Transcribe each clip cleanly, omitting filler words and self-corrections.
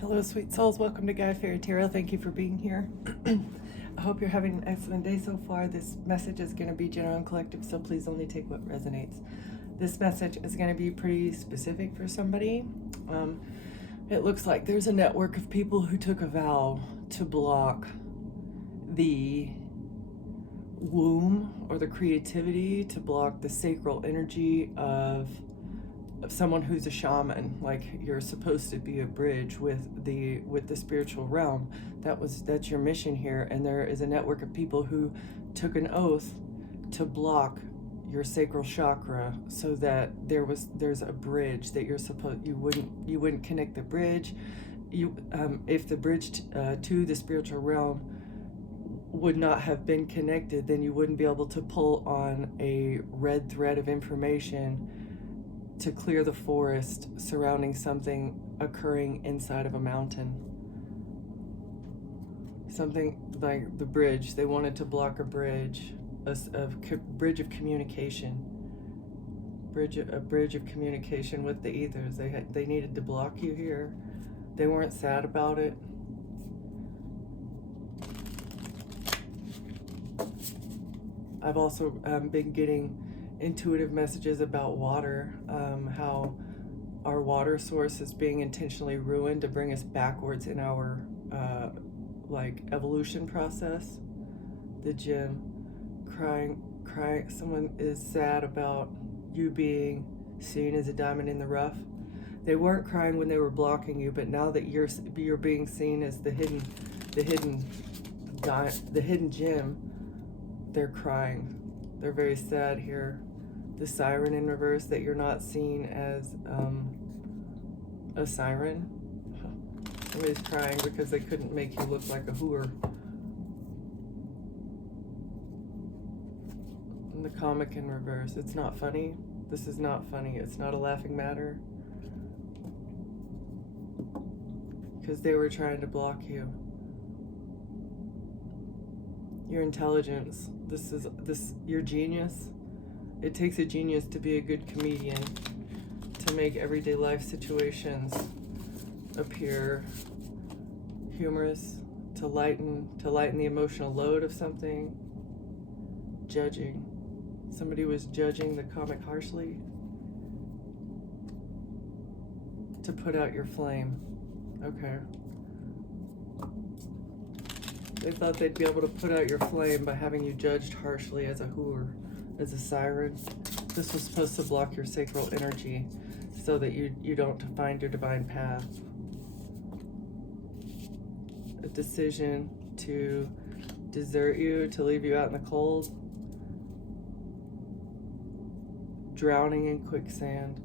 Hello, sweet souls. Welcome to Guy Fairy Tarot. Thank you for being here. I hope you're having an excellent day so far. This message is going to be general and collective, so please only take what resonates. This message is going to be pretty specific for somebody. It looks like there's a network of people who took a vow to block the womb or the creativity, to block the sacral energy of someone who's a shaman. Like, you're supposed to be a bridge with the spiritual realm. That's your mission here. And there is a network of people who took an oath to block your sacral chakra, so that there's a bridge that you wouldn't connect the bridge. If the bridge to the spiritual realm would not have been connected, then you wouldn't be able to pull on a red thread of information to clear the forest surrounding something occurring inside of a mountain. Something like the bridge. They wanted to block a bridge, a bridge of communication. A bridge of communication with the ethers. They needed to block you here. They weren't sad about it. I've also been getting intuitive messages about water, how our water source is being intentionally ruined to bring us backwards in our evolution process. The gym, crying. Someone is sad about you being seen as a diamond in the rough. They weren't crying when they were blocking you, but now that you're being seen as the hidden gem, they're crying. They're very sad here. The siren in reverse, that you're not seen as a siren. Somebody's crying because they couldn't make you look like a hooer. And the comic in reverse. It's not funny. This is not funny. It's not a laughing matter. Because they were trying to block you. Your intelligence. Your genius. It takes a genius to be a good comedian, to make everyday life situations appear humorous, to lighten the emotional load of something. Judging. Somebody was judging the comic harshly. To put out your flame. Okay. They thought they'd be able to put out your flame by having you judged harshly as a hooer, as a siren. This was supposed to block your sacral energy so that you don't find your divine path. A decision to desert you, to leave you out in the cold. Drowning in quicksand.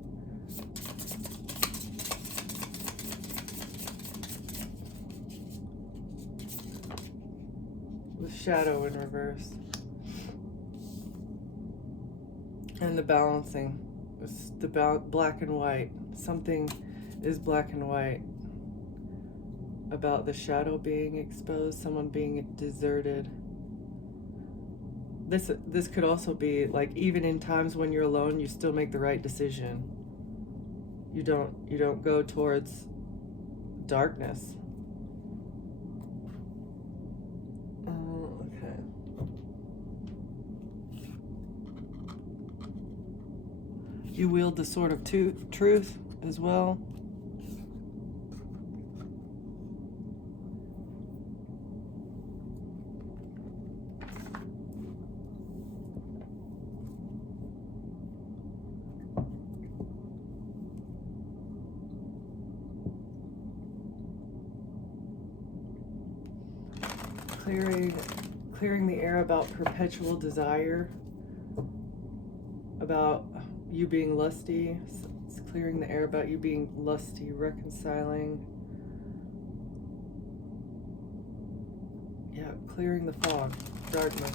With shadow in reverse. And the balancing. It's the black and white. Something is black and white about the shadow being exposed, someone being deserted. This could also be like, even in times when you're alone, you still make the right decision. You don't go towards darkness. Okay. You wield the sword of truth as well. Clearing the air about perpetual desire, about you being lusty. It's clearing the air about you being lusty, reconciling. Yeah, clearing the fog, darkness.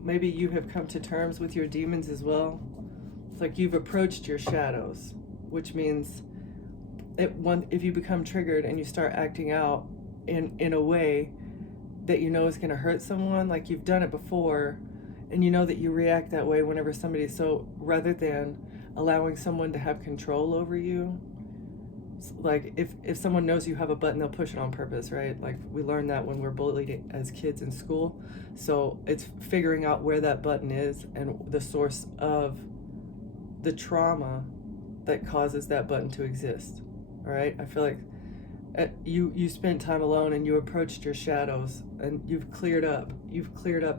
Maybe you have come to terms with your demons as well. It's like you've approached your shadows, which means if you become triggered and you start acting out in a way that you know is going to hurt someone, like you've done it before, and you know that you react that way whenever somebody, so rather than allowing someone to have control over you, Like if someone knows you have a button, they'll push it on purpose, right? Like we learned that when we're bullied as kids in school. So it's figuring out where that button is and the source of the trauma that causes that button to exist. All right, I feel like you spent time alone and you approached your shadows and you've cleared up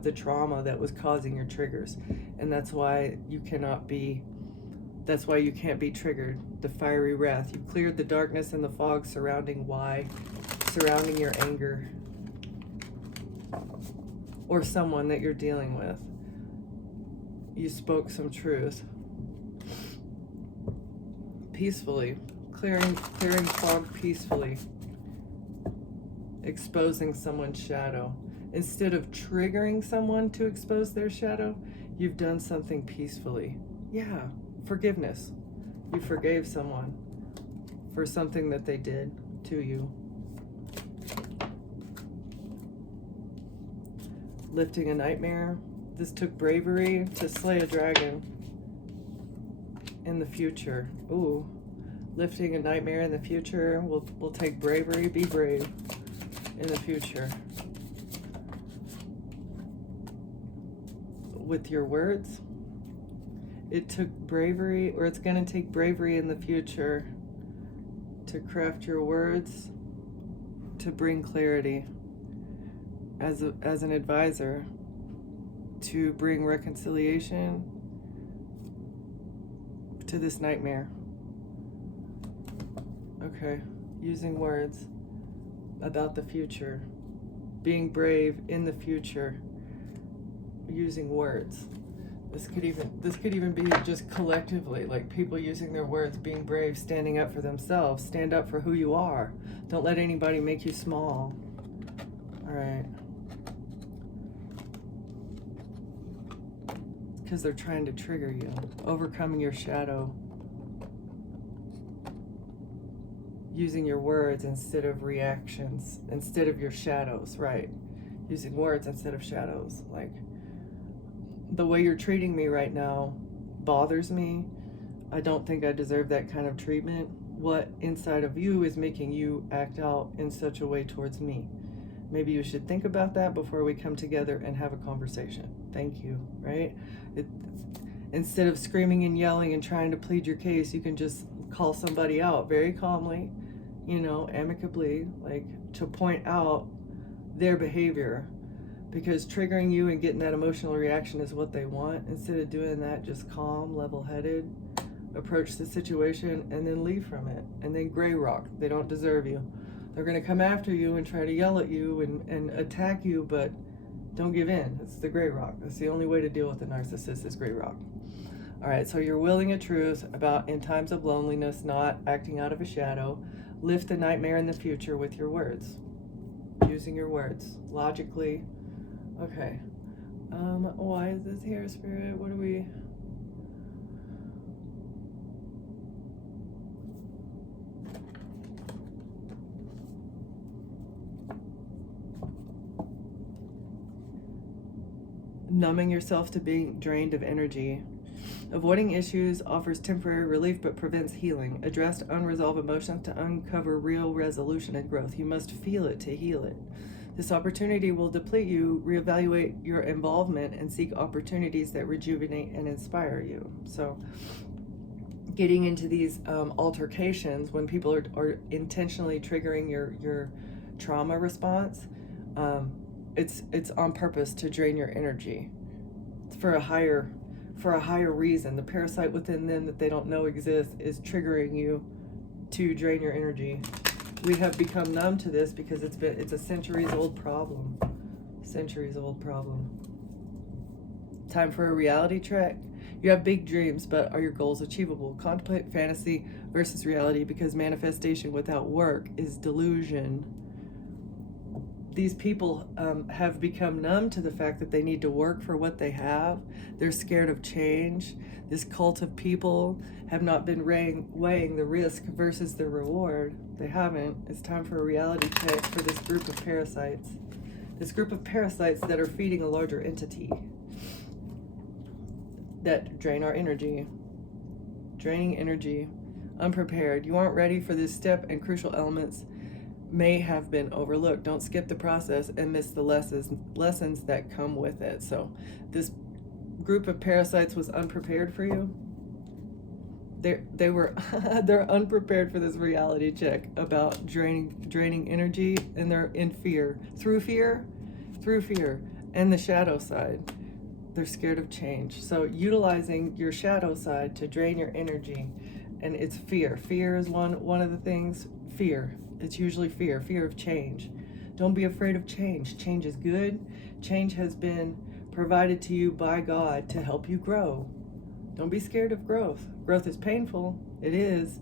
the trauma that was causing your triggers, and that's why you can't be triggered. The fiery wrath, you cleared the darkness and the fog surrounding your anger or someone that you're dealing with. You spoke some truth peacefully, clearing fog peacefully, exposing someone's shadow. Instead of triggering someone to expose their shadow, you've done something peacefully. Yeah, forgiveness. You forgave someone for something that they did to you. Lifting a nightmare. This took bravery to slay a dragon in the future. Ooh, lifting a nightmare in the future will take bravery. Be brave in the future. With your words, it took bravery, or it's going to take bravery in the future to craft your words to bring clarity as an advisor, to bring reconciliation to this nightmare. Okay, using words about the future, being brave in the future, using words. This could even be just collectively, like people using their words, being brave, standing up for themselves. Stand up for who you are. Don't let anybody make you small. All right. Because they're trying to trigger you. Overcoming your shadow. Using your words instead of reactions, instead of your shadows, right? Using words instead of shadows. Like, the way you're treating me right now bothers me. I don't think I deserve that kind of treatment. What inside of you is making you act out in such a way towards me? Maybe you should think about that before we come together and have a conversation. Thank you, right? Instead of screaming and yelling and trying to plead your case, you can just call somebody out very calmly, amicably, like to point out their behavior. Because triggering you and getting that emotional reaction is what they want. Instead of doing that, just calm, level-headed, approach the situation, and then leave from it. And then gray rock. They don't deserve you. They're going to come after you and try to yell at you and attack you, but don't give in. It's the gray rock. That's the only way to deal with a narcissist is gray rock. All right, so you're willing a truth about in times of loneliness, not acting out of a shadow. Lift the nightmare in the future with your words. Using your words. Logically. Okay. Why is this here, Spirit? What do we... Numbing yourself to being drained of energy. Avoiding issues offers temporary relief but prevents healing. Address unresolved emotions to uncover real resolution and growth. You must feel it to heal it. This opportunity will deplete you, reevaluate your involvement, and seek opportunities that rejuvenate and inspire you. So getting into these altercations when people are intentionally triggering your trauma response, it's on purpose to drain your energy. It's for a higher reason. The parasite within them that they don't know exists is triggering you to drain your energy. We have become numb to this because it's a centuries-old problem. Centuries-old problem. Time for a reality check. You have big dreams, but are your goals achievable? Contemplate fantasy versus reality, because manifestation without work is delusion. These people have become numb to the fact that they need to work for what they have. They're scared of change. This cult of people have not been weighing the risk versus the reward. They haven't. It's time for a reality check for this group of parasites. This group of parasites that are feeding a larger entity that drain our energy. Draining energy. unprepared. You aren't ready for this step, and crucial elements may have been overlooked. Don't skip the process and miss the lessons that come with it. So this group of parasites was unprepared for you. They were they're unprepared for this reality check about draining energy, and they're in fear. Through fear, and the shadow side. They're scared of change. So utilizing your shadow side to drain your energy, and it's fear. Fear is one of the things. Fear. It's usually fear of change. Don't be afraid of change. Change is good. Change has been provided to you by God to help you grow. Don't be scared of growth. Growth is painful. It is.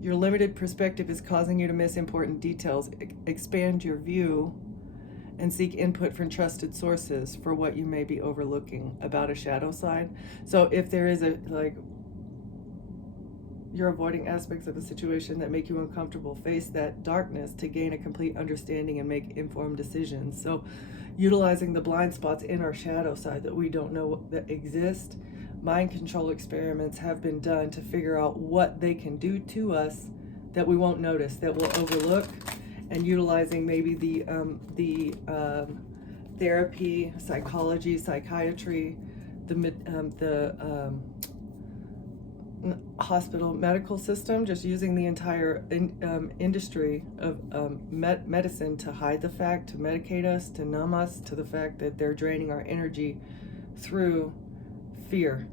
Your limited perspective is causing you to miss important details. Expand your view and seek input from trusted sources for what you may be overlooking about a shadow side. So if there is you're avoiding aspects of a situation that make you uncomfortable, face that darkness to gain a complete understanding and make informed decisions. So utilizing the blind spots in our shadow side that we don't know that exist. Mind control experiments have been done to figure out what they can do to us that we won't notice, that we'll overlook, and utilizing maybe the therapy, psychology, psychiatry, the hospital medical system, just using the entire industry of medicine to hide the fact, to medicate us, to numb us to the fact that they're draining our energy through fear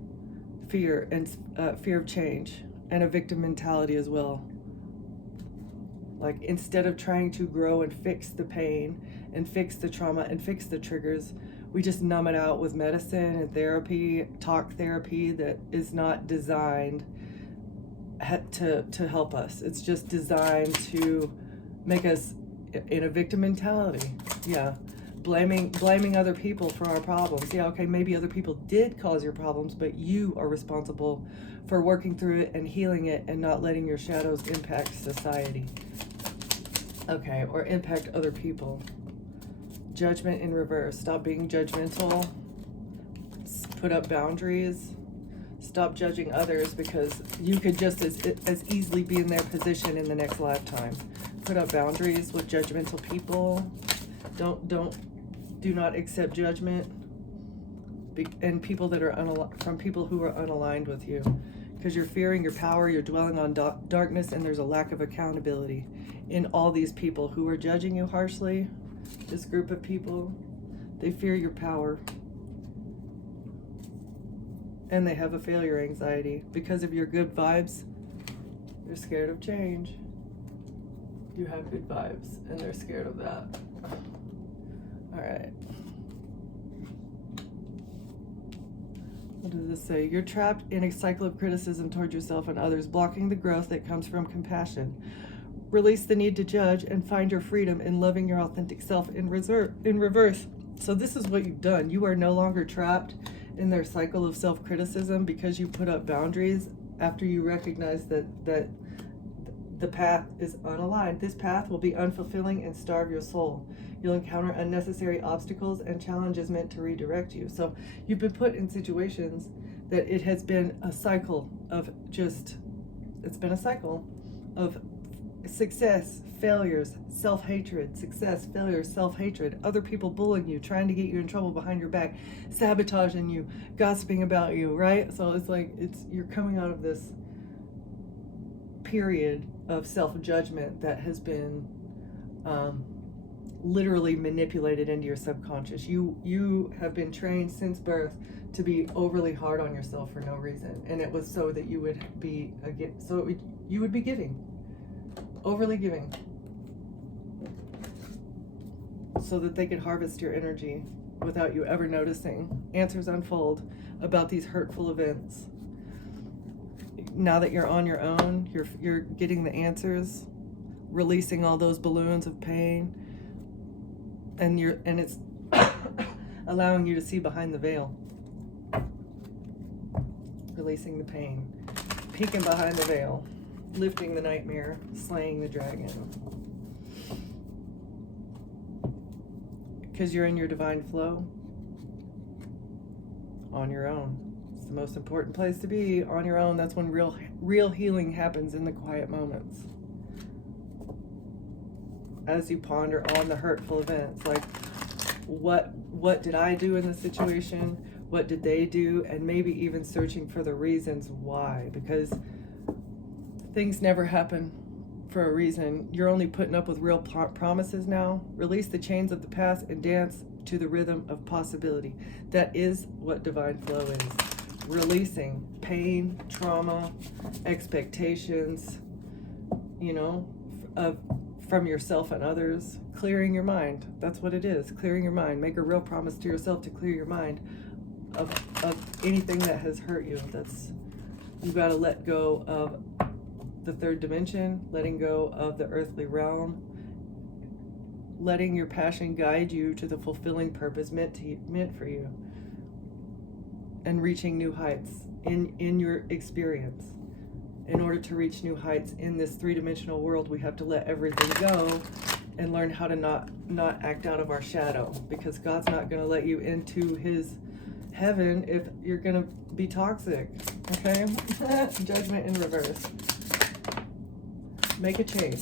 and fear of change, and a victim mentality as well. Like, instead of trying to grow and fix the pain and fix the trauma and fix the triggers, we just numb it out with medicine and therapy, talk therapy that is not designed to help us. It's just designed to make us in a victim mentality. Yeah. Blaming other people for our problems. Yeah, okay, maybe other people did cause your problems, but you are responsible for working through it and healing it and not letting your shadows impact society. Okay, or impact other people. Judgment in reverse. Stop being judgmental. Put up boundaries. Stop judging others, because you could just as easily be in their position in the next lifetime. Put up boundaries with judgmental people. Do not accept judgment and people that are from people who are unaligned with you, because you're fearing your power, you're dwelling on darkness, and there's a lack of accountability in all these people who are judging you harshly. This group of people, they fear your power, and they have a failure anxiety because of your good vibes. They're scared of change. You have good vibes, and they're scared of that. All right. What does this say? You're trapped in a cycle of criticism towards yourself and others, blocking the growth that comes from compassion. Release the need to judge and find your freedom in loving your authentic self in reverse. So this is what you've done. You are no longer trapped in their cycle of self-criticism because you put up boundaries after you recognize that the path is unaligned. This path will be unfulfilling and starve your soul. You'll encounter unnecessary obstacles and challenges meant to redirect you. So you've been put in situations that it has been a cycle of it's been a cycle of success, failures, self-hatred, success, failures, self-hatred, other people bullying you, trying to get you in trouble behind your back, sabotaging you, gossiping about you, right? So it's like you're coming out of this period of self-judgment that has been literally manipulated into your subconscious. You have been trained since birth to be overly hard on yourself for no reason, and it was so that you would be you would be giving, overly giving, so that they could harvest your energy without you ever noticing. Answers unfold about these hurtful events. Now that you're on your own, you're getting the answers, releasing all those balloons of pain, and it's allowing you to see behind the veil. Releasing the pain, peeking behind the veil, lifting the nightmare, slaying the dragon. Because you're in your divine flow, on your own. It's the most important place to be, on your own. That's when real Real healing happens in the quiet moments. As you ponder on the hurtful events, like what did I do in the situation? What did they do? And maybe even searching for the reasons why, because things never happen for a reason. You're only putting up with real promises now. Release the chains of the past and dance to the rhythm of possibility. That is what divine flow is. Releasing pain, trauma, expectations, from yourself and others. Clearing your mind. That's what it is. Clearing your mind. Make a real promise to yourself to clear your mind of anything that has hurt you. You got to let go of the third dimension, letting go of the earthly realm, letting your passion guide you to the fulfilling purpose meant for you, and reaching new heights in your experience. In order to reach new heights in this three-dimensional world, we have to let everything go and learn how to not act out of our shadow, because God's not going to let you into his heaven if you're going to be toxic. Okay? Judgment in reverse. Make a change.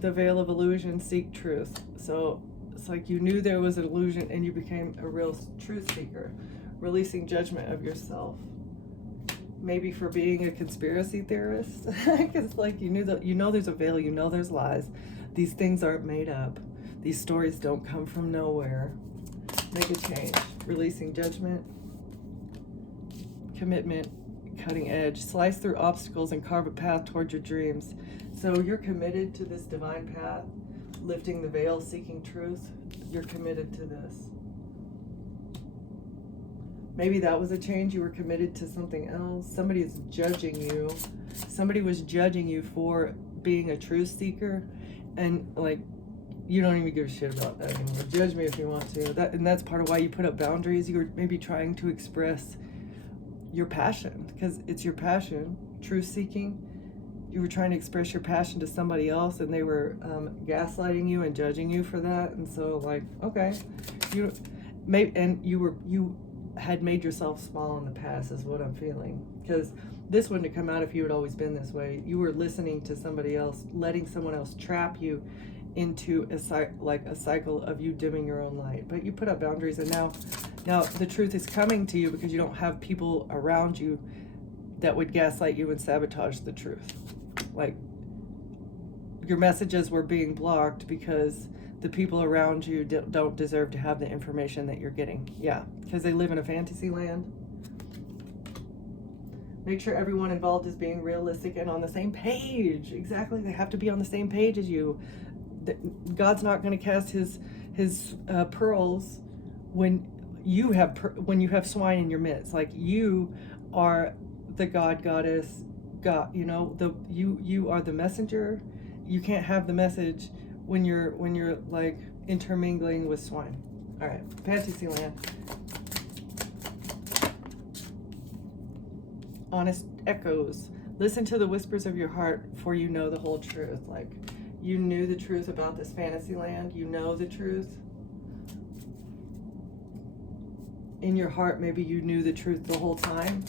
The veil of illusion, seek truth. So it's like you knew there was an illusion and you became a real truth seeker. Releasing judgment of yourself. Maybe for being a conspiracy theorist. Because like you know there's a veil, you know there's lies. These things aren't made up. These stories don't come from nowhere. Make a change. Releasing judgment. Commitment. Cutting edge. Slice through obstacles and carve a path toward your dreams. So you're committed to this divine path, lifting the veil, seeking truth. You're committed to this. Maybe that was a change. You were committed to something else. Somebody is judging you. Somebody was judging you for being a truth seeker, and like you don't even give a shit about that anymore. Judge me if you want to. That's part of why you put up boundaries. You were maybe trying to express your passion, because it's your passion, truth seeking. You were trying to express your passion to somebody else, and they were gaslighting you and judging you for that. And so, like, okay, you had made yourself small in the past, is what I'm feeling. Because this wouldn't have come out if you had always been this way. You were listening to somebody else, letting someone else trap you into a cycle of you dimming your own light. But you put up boundaries, and now the truth is coming to you because you don't have people around you that would gaslight you and sabotage the truth. Like, your messages were being blocked because the people around you don't deserve to have the information that you're getting. Yeah, because they live in a fantasy land. Make sure everyone involved is being realistic and on the same page. Exactly, they have to be on the same page as you. God's not going to cast his pearls when you have swine in your midst. Like, you are the goddess. God, you are the messenger. You can't have the message when you're like intermingling with swine. All right, Fantasyland. Honest echoes. Listen to the whispers of your heart, for you know the whole truth. Like, you knew the truth about this fantasy land. You know the truth. In your heart, maybe you knew the truth the whole time.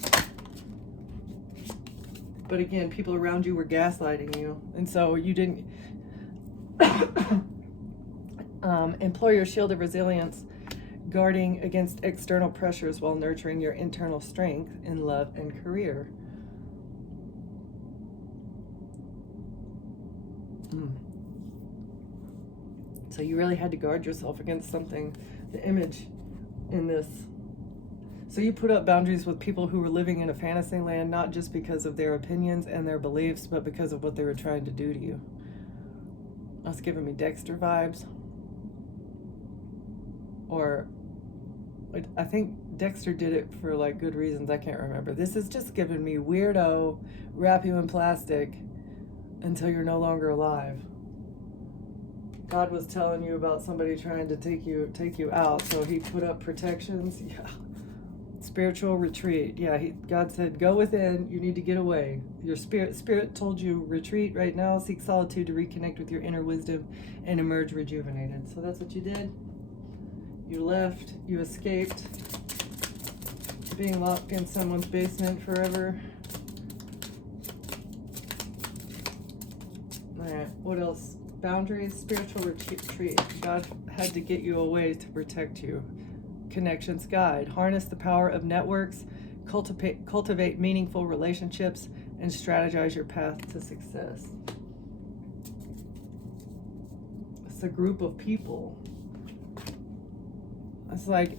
But again, people around you were gaslighting you. And so you didn't employ your shield of resilience, guarding against external pressures while nurturing your internal strength in love and career. So you really had to guard yourself against something, the image in this. So you put up boundaries with people who were living in a fantasy land, not just because of their opinions and their beliefs, but because of what they were trying to do to you. That's giving me Dexter vibes. Or I think Dexter did it for like good reasons. I can't remember. This is just giving me weirdo, wrap you in plastic until you're no longer alive. God was telling you about somebody trying to take you out, so he put up protections. Yeah. Spiritual retreat. Yeah, God said, go within, you need to get away. Your spirit told you, retreat right now, seek solitude to reconnect with your inner wisdom and emerge rejuvenated. So that's what you did. You left, you escaped. being locked in someone's basement forever. Alright, what else? Boundaries, spiritual retreat. God had to get you away to protect you. Connections guide. Harness the power of networks, cultivate meaningful relationships, and strategize your path to success. It's a group of people. It's like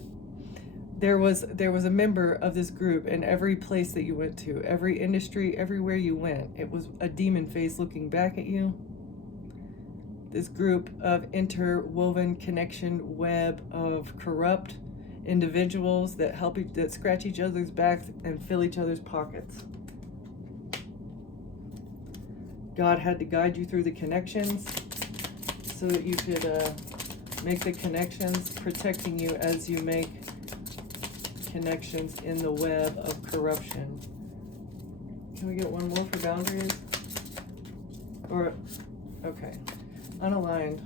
there was a member of this group in every place that you went to, every industry, everywhere you went. It was a demon face looking back at you. This group of interwoven connection web of corrupt individuals that that scratch each other's backs and fill each other's pockets. God had to guide you through the connections so that you could make the connections, protecting you as you make connections in the web of corruption. Can we get one more for boundaries? Or, okay. Unaligned.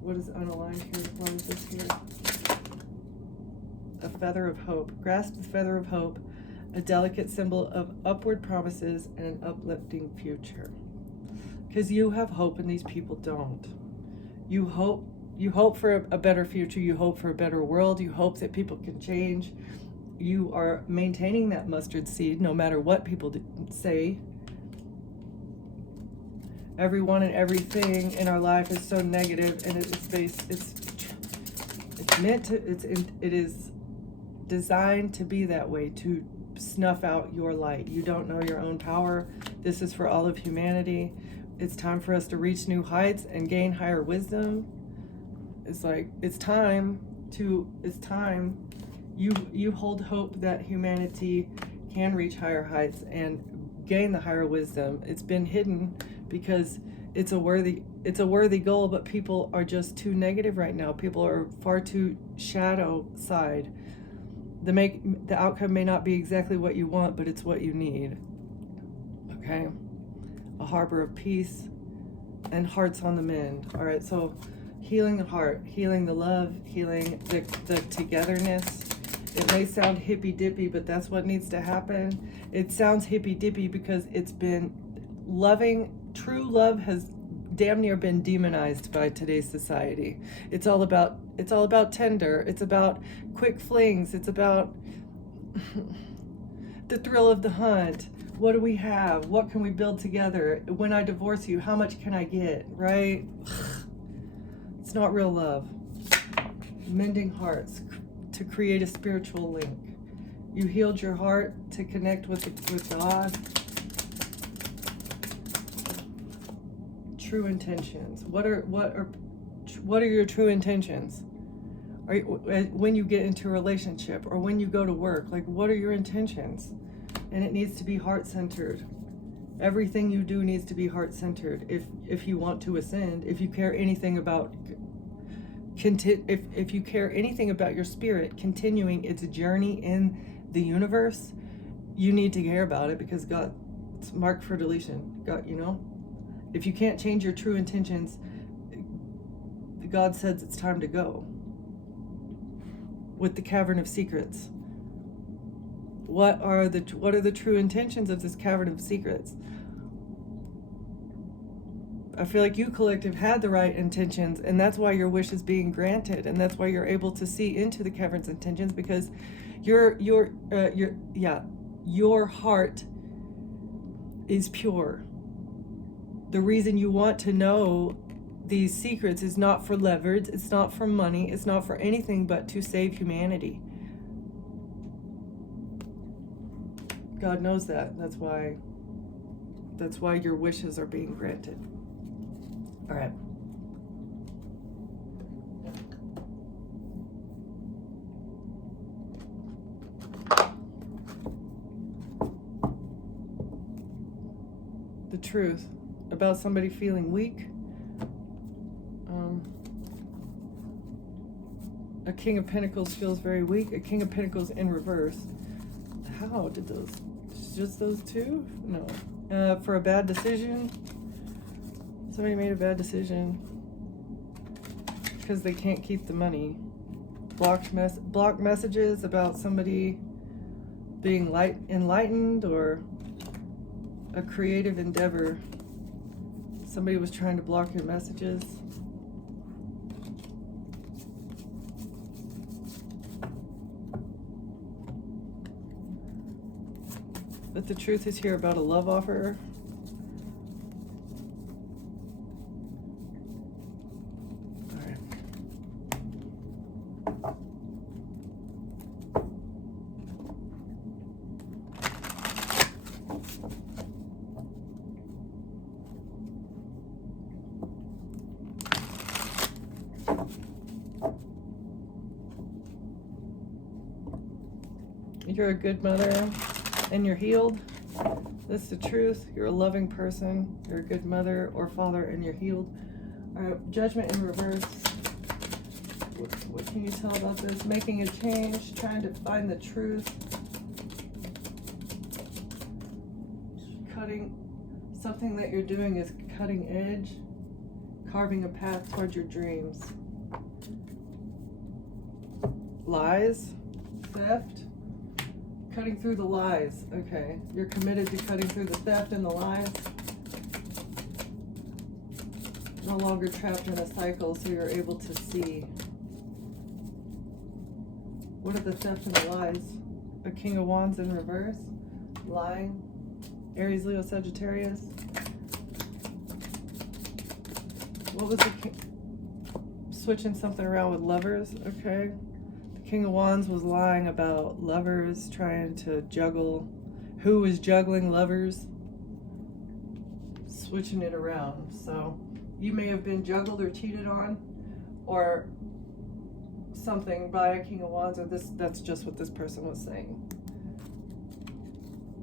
What is unaligned here? Why is this here? A feather of hope. Grasp the feather of hope, a delicate symbol of upward promises and an uplifting future. Because you have hope and these people don't. You hope for a better future. You hope for a better world. You hope that people can change. You are maintaining that mustard seed no matter what people say. Everyone and everything in our life is so negative, and it is designed to be that way, to snuff out your light. You don't know your own power. This is for all of humanity. It's time for us to reach new heights and gain higher wisdom. It's time. You hold hope that humanity can reach higher heights and gain the higher wisdom. It's been hidden because it's a worthy goal, but people are just too negative right now. People are far too shadow side. The outcome may not be exactly what you want, but it's what you need. Okay? A harbor of peace and hearts on the mend. All right, so healing the heart, healing the love, healing the togetherness. It may sound hippy-dippy, but that's what needs to happen. It sounds hippy-dippy because it's been true love has damn near been demonized by today's society. It's all about tender. It's about quick flings. It's about the thrill of the hunt. What do we have? What can we build together? When I divorce you, how much can I get? Right? It's not real love. Mending hearts to create a spiritual link. You healed your heart to connect with God. True intentions. What are your true intentions? When you get into a relationship or when you go to work, what are your intentions? And it needs to be heart-centered. Everything you do needs to be heart-centered. If you want to ascend, if you care anything about if you care anything about your spirit continuing its journey in the universe, you need to care about it, because God, it's marked for deletion. God, if you can't change your true intentions, God says it's time to go. With the Cavern of Secrets, what are the true intentions of this Cavern of Secrets? I feel like you collective had the right intentions, and that's why your wish is being granted, and that's why you're able to see into the Cavern's intentions, because your heart is pure. The reason you want to know these secrets is not for leverage, it's not for money, it's not for anything but to save humanity. God knows that. That's why your wishes are being granted. All right. The truth about somebody feeling weak. A King of Pentacles feels very weak. A King of Pentacles in reverse. How did those? Just those two? No. For a bad decision. Somebody made a bad decision because they can't keep the money. Blocked messages about somebody being enlightened, or a creative endeavor. Somebody was trying to block your messages. But the truth is here about a love offer. You're a good mother and you're healed. That's the truth. You're a loving person. You're a good mother or father and you're healed. All right, judgment in reverse. What can you tell about this? Making a change, trying to find the truth. Cutting, something that you're doing is cutting edge, carving a path towards your dreams. Lies, theft. Cutting through the lies. Okay. You're committed to cutting through the theft and the lies. No longer trapped in a cycle, so you're able to see. What are the theft and the lies? A King of Wands in reverse. Lying. Aries, Leo, Sagittarius. What was the king? Switching something around with lovers. Okay. King of Wands was lying about lovers, trying to juggle. Who was juggling lovers? Switching it around. So you may have been juggled or cheated on, or something by a King of Wands, or that's just what this person was saying.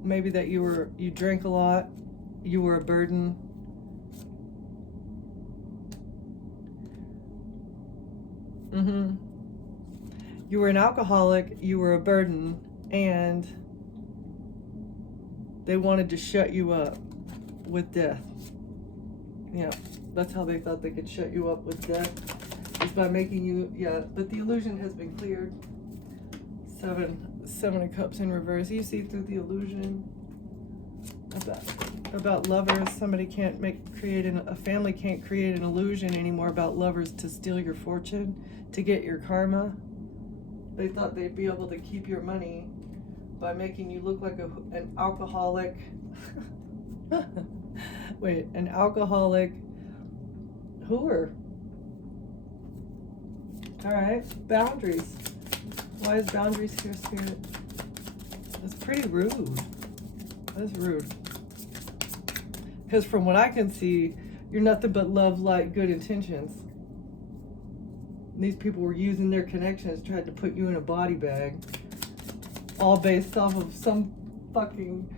Maybe that you drank a lot, you were a burden. You were an alcoholic, you were a burden, and they wanted to shut you up with death. Yeah, that's how they thought they could shut you up with death, is by making you, yeah, but the illusion has been cleared. Seven of Cups in reverse. You see through the illusion about lovers. Somebody can't a family can't create an illusion anymore about lovers to steal your fortune, to get your karma. They thought they'd be able to keep your money by making you look like an alcoholic. Wait, an alcoholic whore. All right, boundaries. Why is boundaries here, Spirit? That's pretty rude. That's rude. Because from what I can see, you're nothing but love, light, good intentions. These people were using their connections, tried to put you in a body bag, all based off of some fucking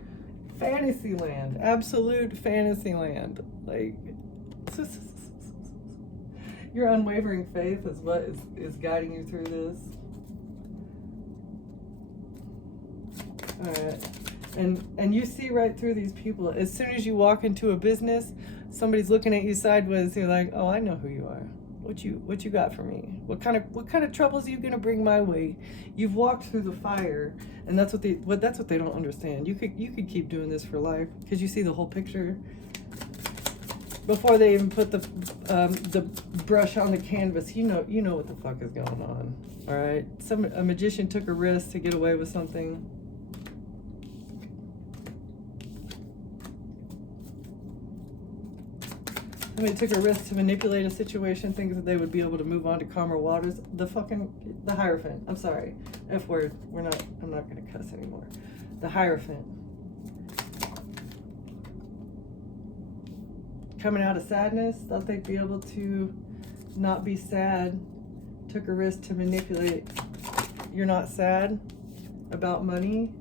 fantasy land, absolute fantasy land. Like, your unwavering faith is what is guiding you through this. All right, and you see right through these people. As soon as you walk into a business, somebody's looking at you sideways. You're like, oh, I know who you are. What you got for me? What kind of troubles are you gonna bring my way? You've walked through the fire, and that's what they don't understand. You could keep doing this for life because you see the whole picture before they even put the brush on the canvas. You know what the fuck is going on. All right, a magician took a risk to get away with something. Somebody took a risk to manipulate a situation, thinking that they would be able to move on to calmer waters. The Hierophant. I'm sorry. F word. I'm not going to cuss anymore. The Hierophant. Coming out of sadness, thought they'd be able to not be sad. Took a risk to manipulate. You're not sad about money.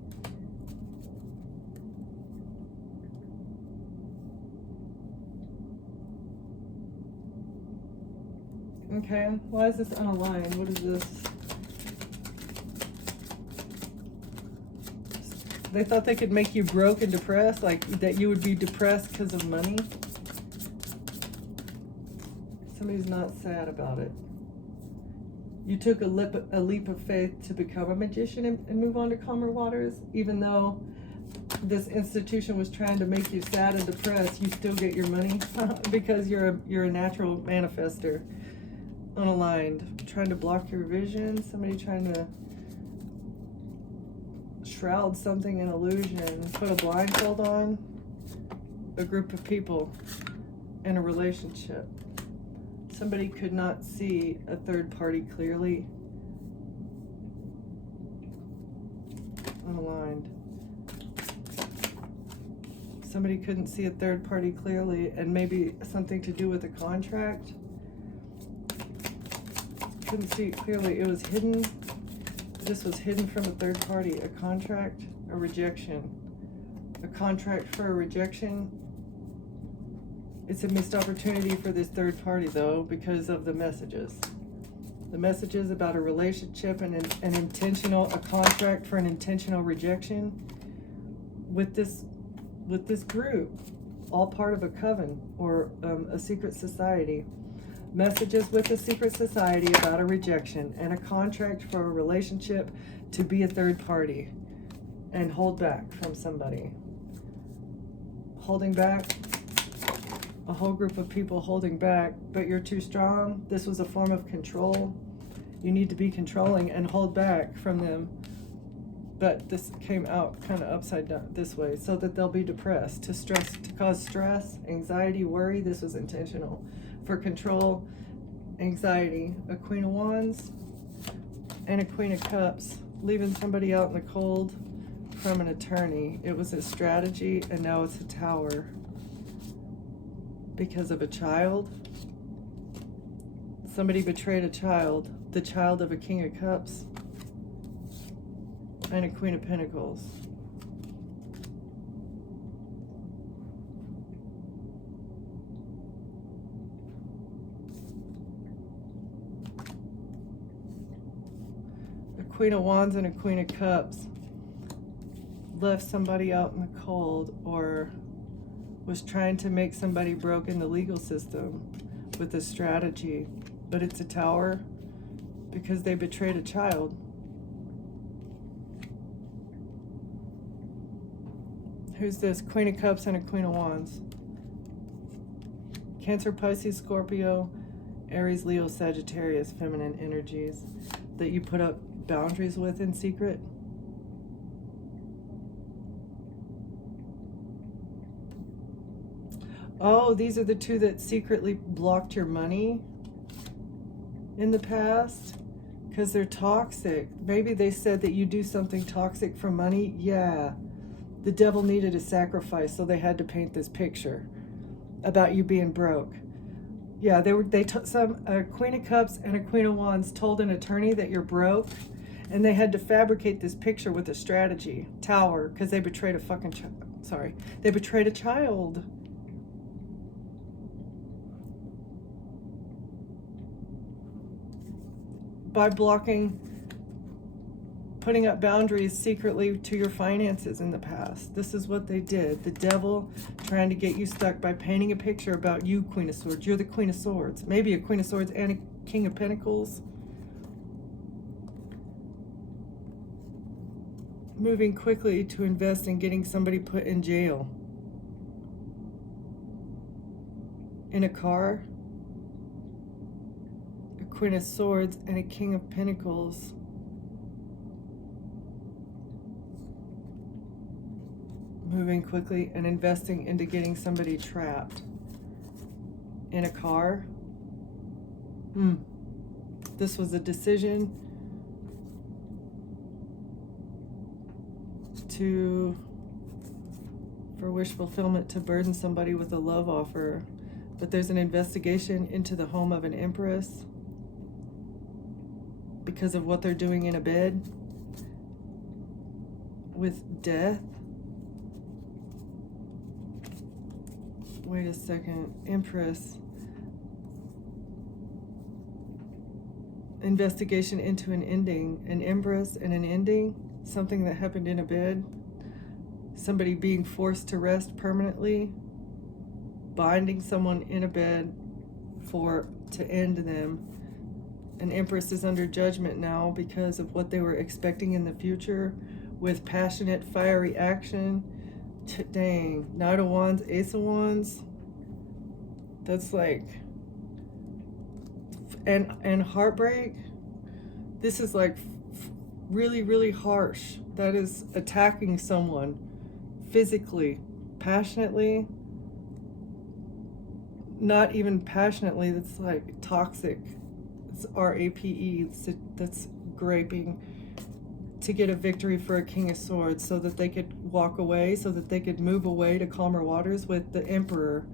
Okay, why is this unaligned? What is this? They thought they could make you broke and depressed, like that you would be depressed because of money. Somebody's not sad about it. You took a leap of faith to become a magician and move on to calmer waters, even though this institution was trying to make you sad and depressed. You still get your money because you're a natural manifester. Unaligned, trying to block your vision. Somebody trying to shroud something in illusion. Put a blindfold on. A group of people in a relationship. Somebody could not see a third party clearly. Unaligned. Somebody couldn't see a third party clearly, and maybe something to do with a contract. Couldn't see it clearly. It was hidden. This was hidden from a third party. A contract, a rejection. A contract for a rejection. It's a missed opportunity for this third party, though, because of the messages. The messages about a relationship and a contract for an intentional rejection with this group, all part of a coven or a secret society. Messages with a secret society about a rejection and a contract for a relationship to be a third party and hold back from somebody. Holding back. A whole group of people holding back, but you're too strong. This was a form of control. You need to be controlling and hold back from them. But this came out kind of upside down this way, so that they'll be depressed, to cause stress, anxiety, worry. This was intentional. For control, anxiety. A Queen of Wands and a Queen of Cups, leaving somebody out in the cold from an attorney. It was a strategy, and now it's a Tower. Because of a child. Somebody betrayed a child. The child of a King of Cups and a Queen of Pentacles. A Queen of Wands and a Queen of Cups left somebody out in the cold, or was trying to make somebody broke in the legal system with a strategy. But it's a Tower because they betrayed a child. Who's this? Queen of Cups and a Queen of Wands. Cancer, Pisces, Scorpio, Aries, Leo, Sagittarius, feminine energies that you put up boundaries with in secret. Oh, these are the two that secretly blocked your money in the past because they're toxic. Maybe they said that you do something toxic for money. Yeah. The devil needed a sacrifice, so they had to paint this picture about you being broke. Yeah, a Queen of Cups and a Queen of Wands told an attorney that you're broke, and they had to fabricate this picture with a strategy. Tower, because they betrayed a fucking child. They betrayed a child. By putting up boundaries secretly to your finances in the past. This is what they did. The devil trying to get you stuck by painting a picture about you, Queen of Swords. You're the Queen of Swords. Maybe a Queen of Swords and a King of Pentacles. Moving quickly to invest in getting somebody put in jail. In a car. Queen of Swords and a King of Pentacles. Moving quickly and investing into getting somebody trapped in a car. This was a decision for wish fulfillment, to burden somebody with a love offer. But there's an investigation into the home of an Empress because of what they're doing in a bed with death. Wait a second. Empress. Investigation into an ending. An Empress and an ending. Something that happened in a bed. Somebody being forced to rest permanently. Binding someone in a bed to end them. An Empress is under judgment now because of what they were expecting in the future with passionate, fiery action. Dang. Knight of Wands, Ace of Wands. That's like... And heartbreak. This is like really, really harsh. That is attacking someone physically, passionately. Not even passionately, that's like toxic. It's RAPE, that's graping, to get a victory for a King of Swords so that they could walk away, so that they could move away to calmer waters with the Emperor,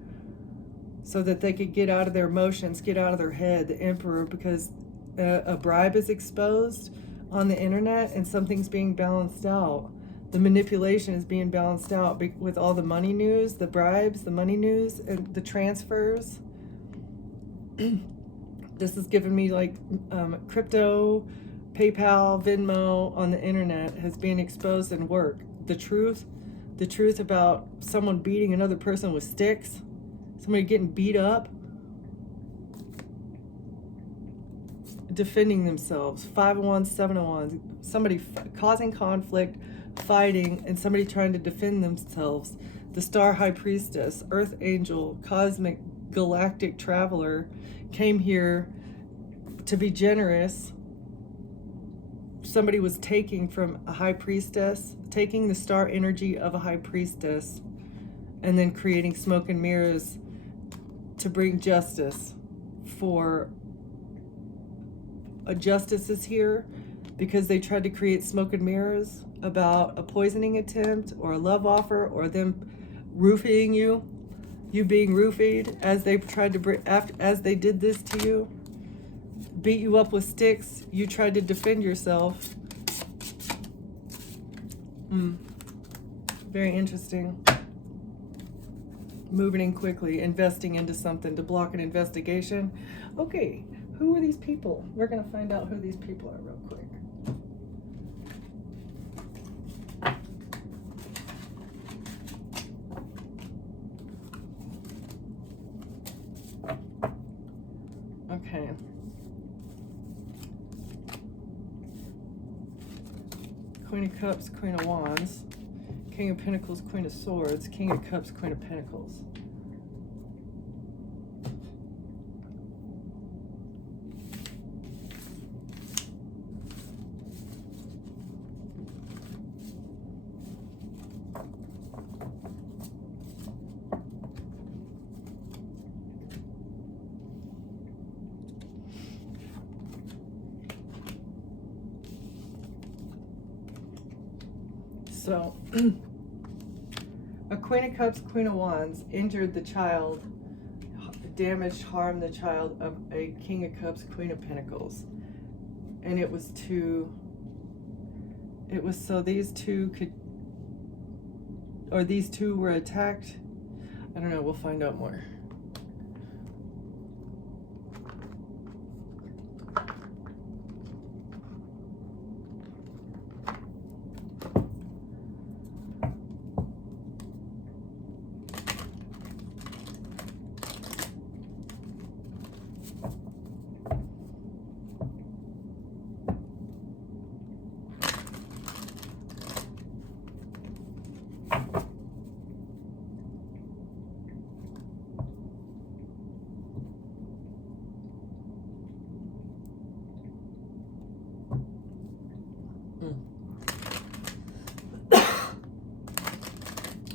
so that they could get out of their emotions, get out of their head, the Emperor, because a bribe is exposed on the internet and something's being balanced out. The manipulation is being balanced out with all the money news, the bribes, the money news, and the transfers. This has given me like crypto, PayPal, Venmo on the internet has been exposed in work. The truth about someone beating another person with sticks, somebody getting beat up, defending themselves. 5 of Wands, 7 of Wands, somebody causing conflict, fighting, and somebody trying to defend themselves. The Star High Priestess, Earth Angel, Cosmic Galactic Traveler, came here to be generous. Somebody was taking from a High Priestess, taking the star energy of a High Priestess, and then creating smoke and mirrors to bring justice. For a justice is here because they tried to create smoke and mirrors about a poisoning attempt or a love offer, or them roofing you being roofied, as they tried to bring, as they did this to you, beat you up with sticks. You tried to defend yourself. Very interesting. Moving in quickly, investing into something to block an investigation. Okay, who are these people? We're gonna find out who these people are real quick. Okay. Queen of Cups, Queen of Wands, King of Pentacles, Queen of Swords, King of Cups, Queen of Pentacles. So, a Queen of Cups, Queen of Wands injured the child, damaged, harmed the child of a King of Cups, Queen of Pentacles. And it was so these two could, or these two were attacked. I don't know, we'll find out more.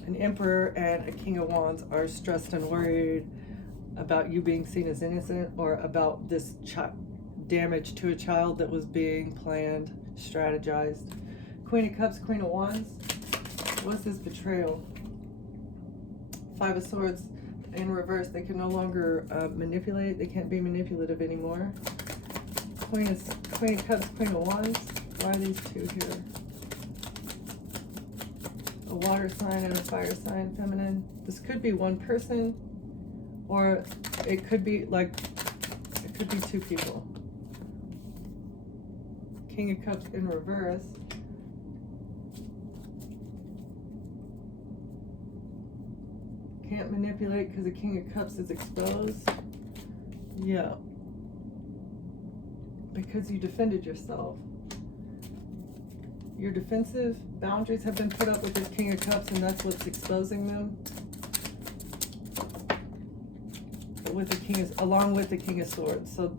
An Emperor and a King of Wands are stressed and worried about you being seen as innocent, or about this damage to a child that was being planned, strategized. Queen of Cups, Queen of Wands. What's this betrayal? 5 of Swords in reverse. They can no longer manipulate. They can't be manipulative anymore. Queen of Cups, Queen of Wands. Why are these two here? A water sign and a fire sign, feminine. This could be one person, or it could be two people. King of Cups in reverse. Can't manipulate because the King of Cups is exposed. Yeah. because you defended yourself. Your defensive boundaries have been put up with this King of Cups, and that's what's exposing them. With the King of, along with the King of Swords. So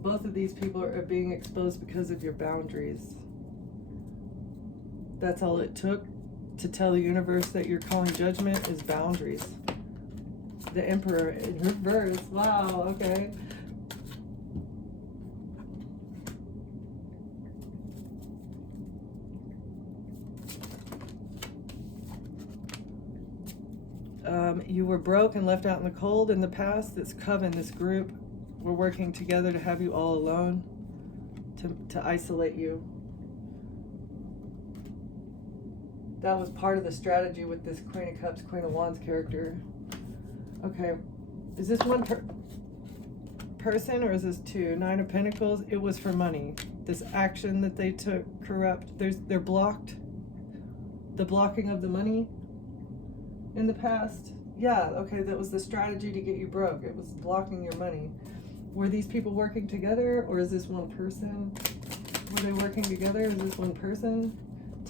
both of these people are being exposed because of your boundaries. That's all it took to tell the universe that you're calling judgment is boundaries. The Emperor in reverse. Wow, okay. You were broke and left out in the cold in the past. This coven, this group, were working together to have you all alone, to isolate you. That was part of the strategy with this Queen of Cups, Queen of Wands character. Okay, is this one person or is this two? Nine of Pentacles. It was for money. This action that they took, corrupt. They're blocked. The blocking of the money in the past. Yeah, okay, that was the strategy to get you broke. It was blocking your money. Were these people working together, or is this one person? Were they working together? Is this one person?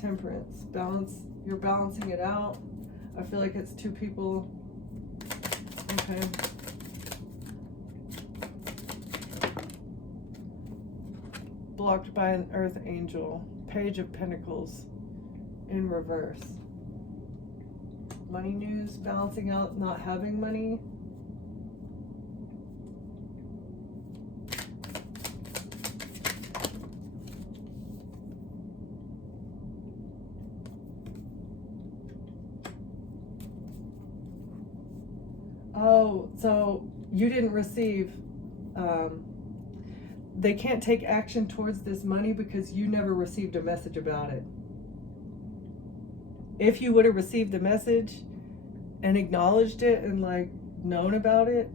Temperance. Balance. You're balancing it out. I feel like it's two people. Okay. Blocked by an earth angel. Page of Pentacles in reverse. Money news, balancing out not having money. Oh, so you didn't receive, they can't take action towards this money because you never received a message about it. If you would have received the message and acknowledged it and like known about it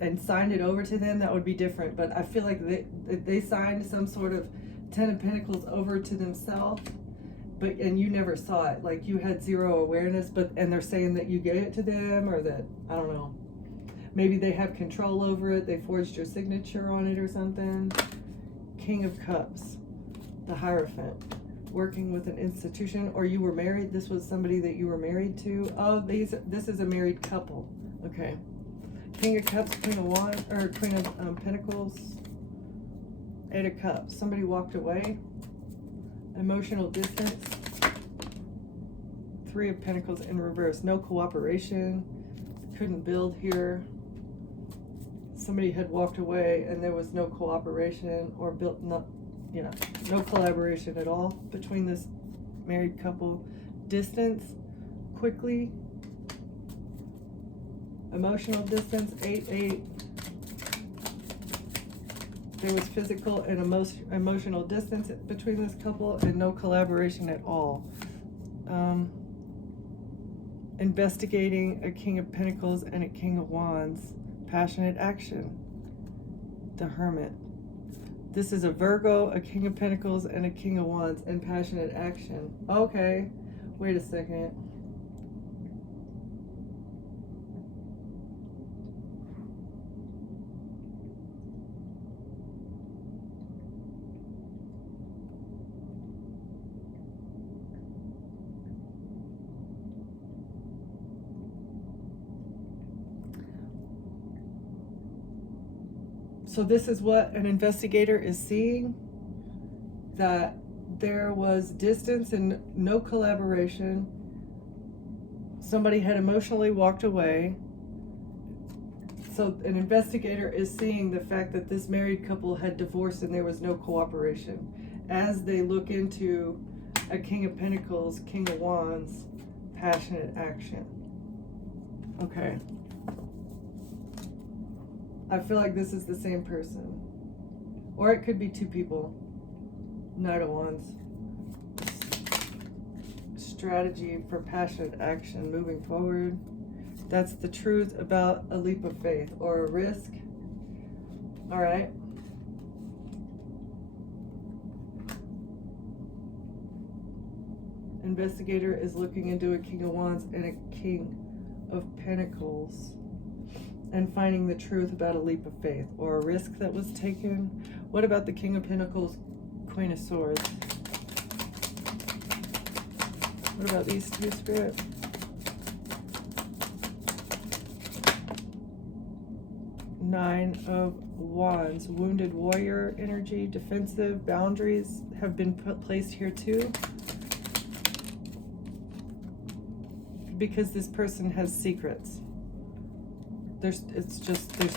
and signed it over to them, that would be different. But I feel like they signed some sort of Ten of Pentacles over to themselves, and you never saw it. Like you had zero awareness, and they're saying that you gave it to them, or that, I don't know. Maybe they have control over it. They forged your signature on it or something. King of Cups, the Hierophant. Working with an institution, or you were married. This was somebody that you were married to. Oh, this is a married couple. Okay. King of Cups, Queen of Wands, or Queen of Pentacles, Eight of Cups. Somebody walked away. Emotional distance. Three of Pentacles in reverse. No cooperation. Couldn't build here. Somebody had walked away and there was no cooperation or built, no collaboration at all between this married couple. Distance, quickly. Emotional distance, 8-8. There was physical and emotional distance between this couple and no collaboration at all. Investigating a King of Pentacles and a King of Wands. Passionate action. The Hermit. This is a Virgo, a King of Pentacles, and a King of Wands, and passionate action. Okay, wait a second. So this is what an investigator is seeing, that there was distance and no collaboration. Somebody had emotionally walked away. So an investigator is seeing the fact that this married couple had divorced and there was no cooperation. As they look into a King of Pentacles, King of Wands, passionate action. Okay. I feel like this is the same person. Or it could be two people. Knight of Wands. Strategy for passionate action moving forward. That's the truth about a leap of faith or a risk. All right. Investigator is looking into a King of Wands and a King of Pentacles. and finding the truth about a leap of faith or a risk that was taken. What about the King of Pentacles, Queen of Swords? What about these two, Spirit? Nine of Wands, wounded warrior energy, defensive boundaries have been placed here too. Because this person has secrets. There's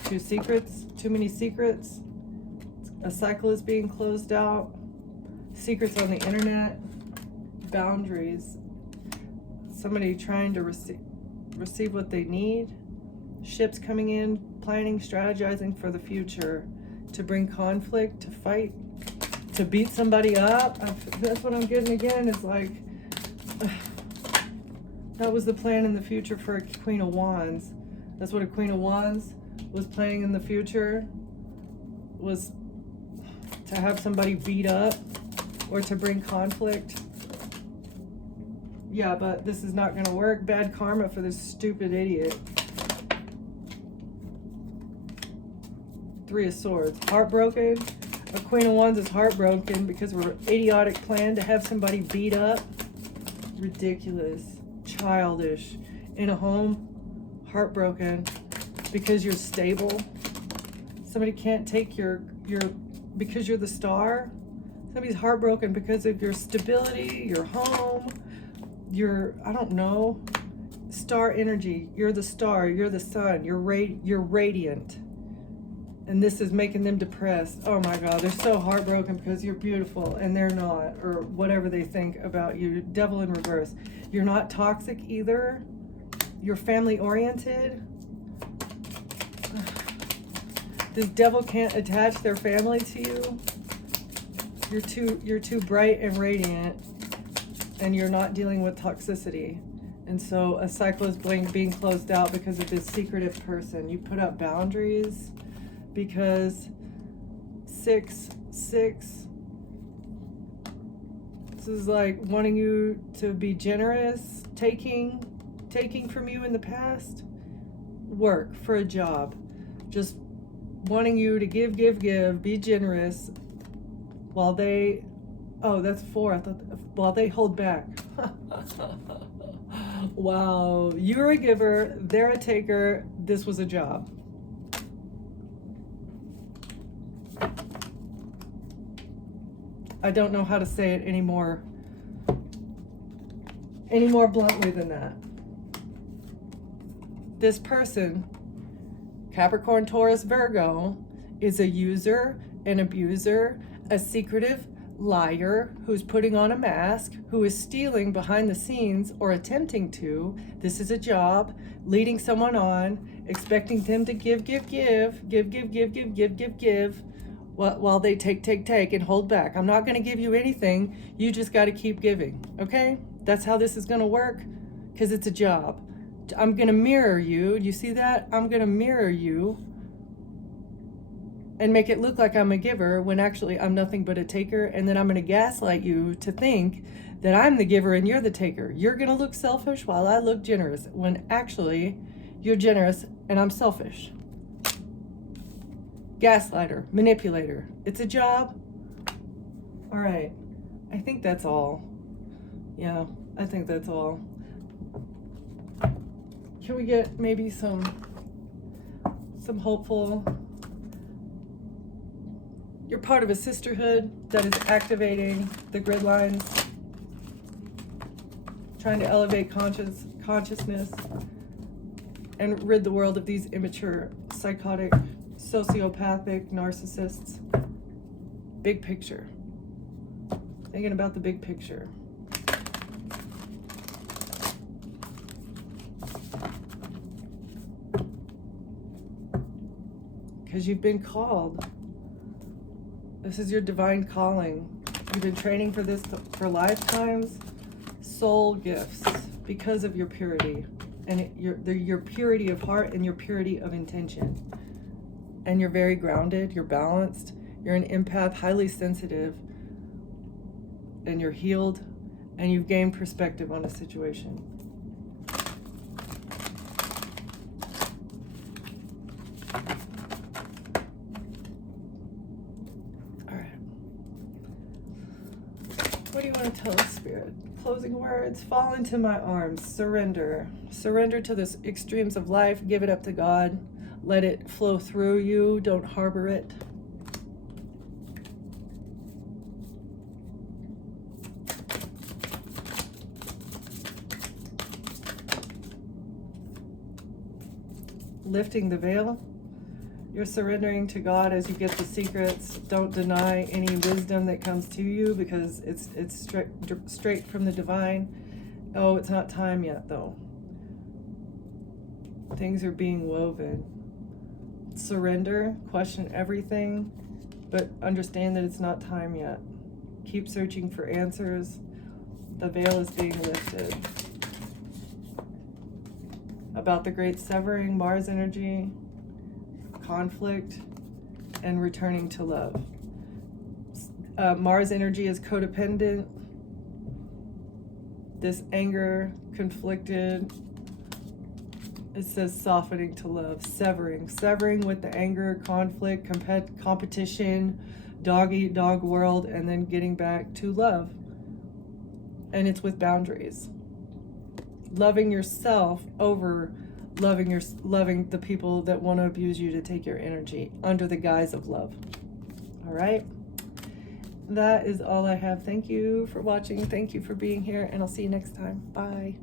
two secrets, too many secrets. A cycle is being closed out. Secrets on the internet. Boundaries. Somebody trying to receive what they need. Ships coming in, planning, strategizing for the future. To bring conflict, to fight, to beat somebody up. That's what I'm getting again, is like, that was the plan in the future for a Queen of Wands. That's what a Queen of Wands was planning in the future, was to have somebody beat up or to bring conflict. Yeah, but this is not going to work. Bad karma for this stupid idiot. Three of Swords. Heartbroken. A Queen of Wands is heartbroken because of an idiotic plan to have somebody beat up. Ridiculous. Childish. In a home. Heartbroken because you're stable. Somebody can't take your because you're the star. Somebody's heartbroken because of your stability, your home, your, I don't know, star energy. You're the star, you're the sun, you're radiant. And this is making them depressed. Oh my God, they're so heartbroken because you're beautiful and they're not, or whatever they think about you. Devil in reverse. You're not toxic either. You're family oriented. This devil can't attach their family to you. You're too bright and radiant, and you're not dealing with toxicity. And so a cycle is being closed out because of this secretive person. You put up boundaries because 6, 6. This is like wanting you to be generous, taking from you in the past. Work for a job. Just wanting you to give, be generous while they, oh, that's 4. I thought, while they hold back. Wow, you're a giver, they're a taker. This was a job. I don't know how to say it any more bluntly than that. This person, Capricorn, Taurus, Virgo, is a user, an abuser, a secretive liar who's putting on a mask, who is stealing behind the scenes or attempting to. This is a job, leading someone on, expecting them to give, while they take, and hold back. I'm not going to give you anything. You just got to keep giving, okay? That's how this is going to work, because it's a job. I'm going to mirror you. You see that? I'm going to mirror you and make it look like I'm a giver when actually I'm nothing but a taker. And then I'm going to gaslight you to think that I'm the giver and you're the taker. You're going to look selfish while I look generous, when actually you're generous and I'm selfish. Gaslighter, manipulator. It's a job. All right. I think that's all. Yeah, I think that's all. Can we get maybe some hopeful? You're part of a sisterhood that is activating the grid lines, trying to elevate consciousness and rid the world of these immature, psychotic, sociopathic narcissists. Big picture. Thinking about the big picture. Because you've been called. This is your divine calling. You've been training for this for lifetimes. Soul gifts because of your purity and your purity of heart and your purity of intention. And you're very grounded. You're balanced. You're an empath, highly sensitive, and you're healed, and you've gained perspective on a situation. want to tell us, Spirit? Closing words. Fall into my arms. Surrender. Surrender to the extremes of life. Give it up to God. Let it flow through you. Don't harbor it. Lifting the veil. You're surrendering to God as you get the secrets. Don't deny any wisdom that comes to you, because it's straight from the divine. Oh, it's not time yet, though. Things are being woven. Surrender, question everything, but understand that it's not time yet. Keep searching for answers. The veil is being lifted. About the great severing, Mars energy, conflict, and returning to love. Mars energy is codependent. This anger, conflicted. It says softening to love, severing with the anger, conflict, competition, dog eat dog world, and then getting back to love. And it's with boundaries. Loving yourself over loving the people that want to abuse you to take your energy under the guise of love. All right. That is all I have. Thank you for watching. Thank you for being here, and I'll see you next time. Bye.